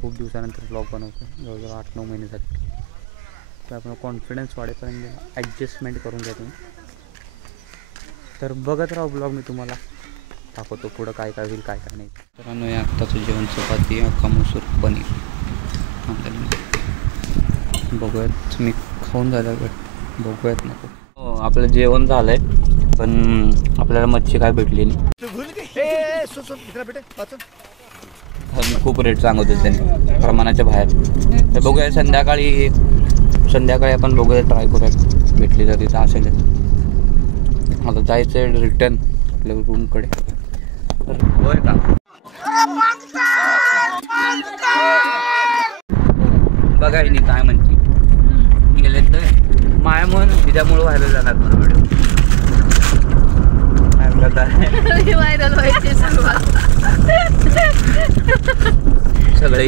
खूप दिवसानंतर ब्लॉग बनवतो, जवळजवळ 8-9 महिने झाले. तर आपण कॉन्फिडन्स वाढेपर्यंत ॲडजस्टमेंट करून घ्या तुम्ही. तर बघत राहा ब्लॉग, मी तुम्हाला दाखवतो पुढं काय काय होईल काय काय नाही. तर हे आत्ताचं जेवण चपाती अख्खा मसूर पनीर बघूयात. मी खाऊन झालं बघूयात नको. हो, आपलं जेवण झालं आहे पण आपल्याला मच्छी काय भेटली नाही. खूप रेट सांगत होते त्यांनी, प्रमाणाच्या बाहेर. तर बघूया संध्याकाळी आपण बघूया, ट्राय करूयात भेटली तर तिथं असेल. मला जायचं आहे रिटर्न आपल्या रूमकडे. तर होय का बघा हिने काय म्हणते. गेले तर माया म्हण तिच्यामुळं व्हायरल जाणार मला व्हिडिओ. व्हायरल व्हायचे सगळे